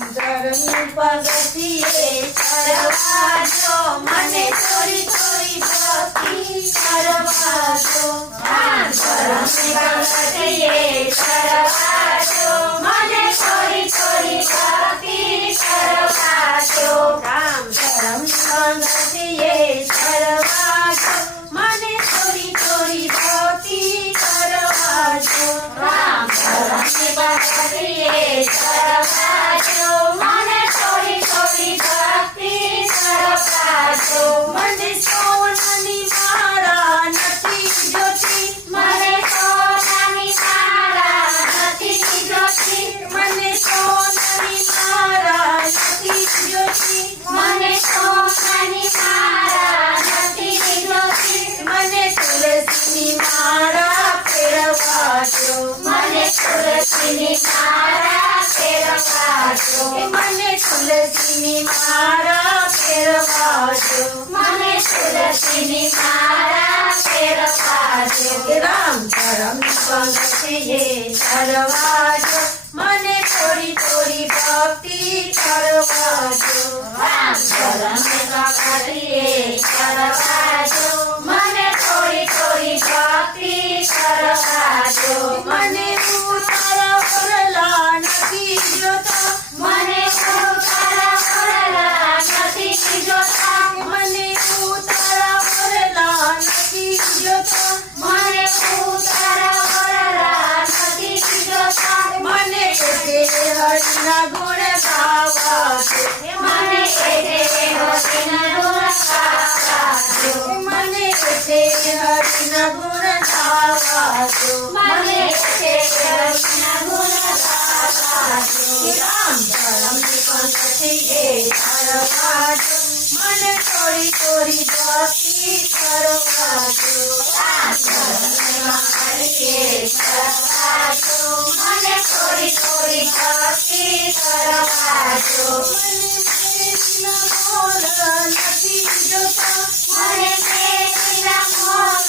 ધર્મની પગથિયે ચડવા દો, મને થોડી થોડી ભક્તિ કરવા દો. ધર્મની પગથિયે ચડવા દો, મને થોડી થોડી ભક્તિ કરવા દો. ધર્મની પગથિયે ચડવા દો, મને થોડી થોડી ભક્તિ કરવા દો. ધર્મની પગથિયે ચડવા દો, મને થોડી થોડી ભક્તિ કરવા દો. મને સોનાની માળા નથી જોતી, મને સોનાની માળા નથી જોતી, મને સોનાની માળા નથી જોતી, મને સોનાની માળા નથી જોતી. મને તુલસીની માળા ફેરવા દો, મને તુલસીની માળા ફેરવા દો. મને તુલસીની માળા ફેરવા દો, મને તુલસીની માળા ફેરવા દો. રામ ધર્મની પગથિયે ચડવા દો, મને થોડી થોડી ભક્તિ કરવા દો. રામ ધર્મની પગથિયે ચડવા દો, મને થોડી થોડી ભક્તિ કરવા દો. મને હું તારા વરલા નથી જોતા, મને હું તારા વરલા નથી જોતા, મને હું તારા વરલા નથી જોતા, મને હું તારા વરલા નથી જોતા. મને હરિના ગુણ ગાવા દો, મને હરિના ગુણ ગાવા દો, મને હરિના ગુણ ગાવા દો, મને હરિના ગુણ ગાવા દો. રામ ધર્મની પગથિયે ચડવા દો, મને થોડી થોડી ભક્તિ કરવા દો. રામ ધર્મની પગથિયે ચડવા દો, મને થોડી થોડી ભક્તિ કરવા દો. મને મોલ નથી જોતા, મને મેરીના મોલ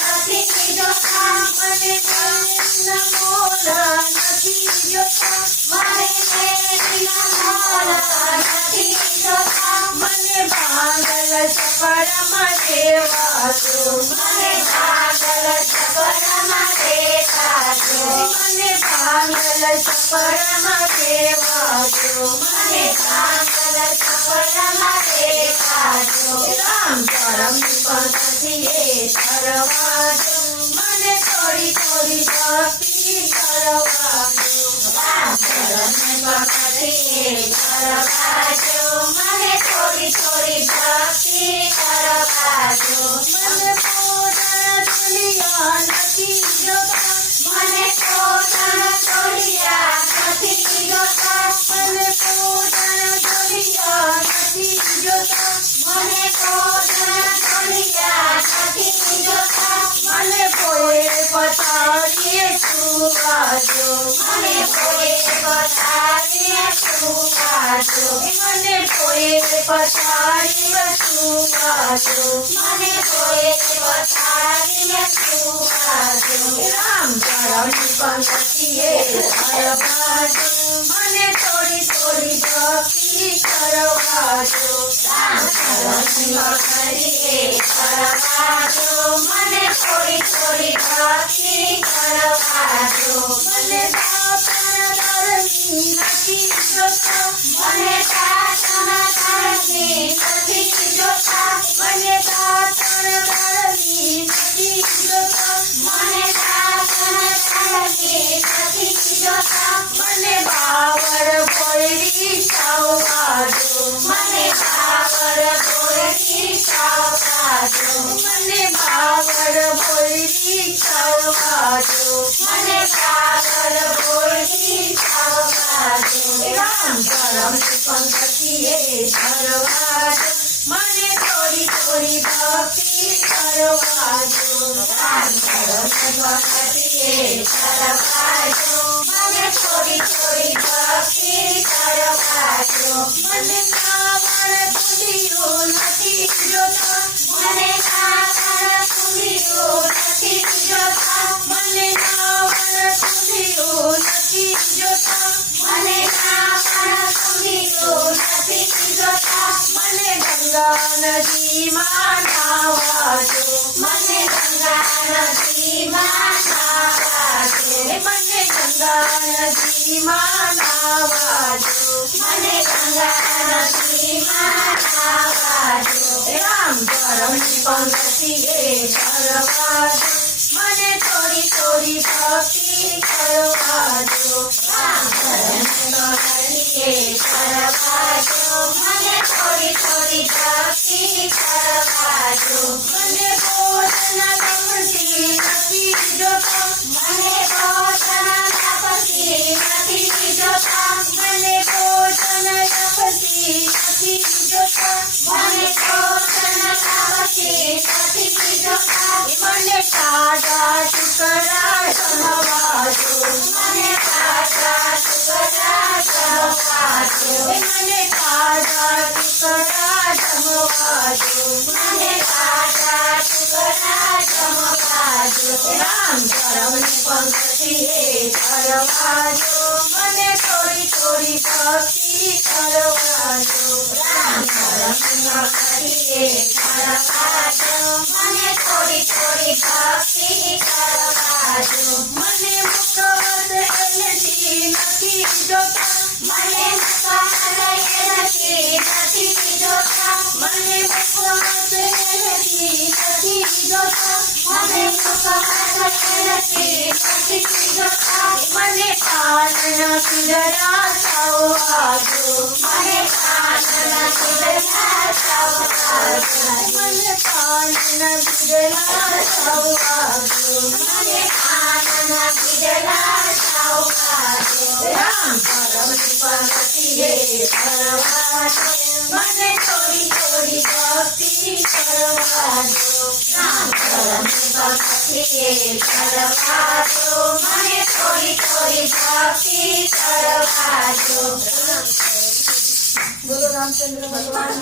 નથી જોતા, મને મેરીના મોલ નથી જોતા, મને મેરીના મોલ નથી જોતા. મને ભાંગલ છપડામાં દેવા દો, મને ભાંગલ છપડામાં દેવા દો, મને ભાંગલ છપડામાં દેવા દો, મને ભાંગલ છપડામાં દેવા દો. રામ ધર્મની પગથિયે ચડવા દો, મને થોડી થોડી ભક્તિ કરવા દો. રામ ધર્મની પગથિયે ચડવા દો, મને થોડી થોડી ભક્તિ કરવા દો. મને પોતાના દુનિયા નથી જોતા, મને પોતાના દુનિયા નથી જોતા, મને પોતાના દુનિયા નથી જોતા, મને પોતાના દુનિયા નથી જોતા. મને કોઈ પથારીએ સુવા દો, મને કોઈ પથારીએ સુવા દો, મને કોઈ પથારીએ સુવા દો, મને કોઈ પથારીએ સુવા દો. રામ ધર્મની પગથિયે ચડવા દો, મને થોડી થોડી ભક્તિ કરવા દો. રામ ધર્મની પગથિયે ચડવા દો, મને થોડી થોડી ભક્તિ કરવા દો. મને દાતાના દરની નથી જોતા, મને દાતાના દરની નથી જોતા, મને દાતાના દરની નથી જોતા, મને દાતાના દરની નથી જોતા. મને બાવર બોયડી ચાવવા દો, મને બાવર બોયડી ચાવવા દો, મને બાવર બોયડી ચાવવા દો, મને બાવર બોયડી ચાવવા દો. રામ ધર્મની પગથિયે ચડવા દો, મને થોડી થોડી ભક્તિ કરવા દો. રામ ધર્મની પગથિયે ચડવા દો, મને થોડી થોડી ભક્તિ કરવા દો. મને નાવણ કુંડીઓ નથી જોતા, મને નાવણ કુંડીઓ નથી જોતા, મને નાવણ કુંડીઓ નથી જોતા, મને નાવણ નદીમાં નાવા દો, મને ગંગા નદીમાં નાવા દો, મને ગંગા નદીમાં નાવા દો, મને ગંગા નદીમાં નાવા દો. રામ ધર્મની પંક્તિએ કરવા દો, મને થોડી થોડી ભક્તિ કરવા દો. રામ ધર્મની પંક્તિએ કરવા દો, મને થોડી થોડી ભક્તિ કરવા દો. મને ભોજન લપસી નથી જોતો, મને ભોજન લપસી નથી જોતા, મને ભોજન લપસી નથી જોતા, મને ભોજન લપસી નથી જોતા. મને તાજા ટુકડા જમવા દો, મને તાજા ટુકડા જમવા દો, મને તાજા ટુકડા જમવા દો, મને તાજા ટુકડા જમવા દો. રામ ધર્મની પંક્તિએ કરવા દો, મને થોડી થોડી ભક્તિ કરવા દો. રામ ધર્મની પંક્તિએ કરવા દો, મને થોડી થોડી ભક્તિ કરવા દો. મને મુખવત એલચી નથી જોતા, મને મુખવત એલચી નથી જોતા, મને મુખવત એલચી નથી જોતા, મને મુખવત એલચી નથી જોતા. મને પાનના પીળા ચાવવા દો, મને પાનના પીળા ચાવવા દો, મને પાનના પીળા ચાવવા દો, મને પાનના પીળા ચાવવા દો. રામ ધર્મની પંક્તિએ કરવા દો, મને થોડી થોડી ભક્તિ કરવા દો. રામ ધર્મની પંક્તિએ કરવા દો, મને થોડી થોડી ભક્તિ કરવા દો. બોલો રામચંદ્ર ભગવાન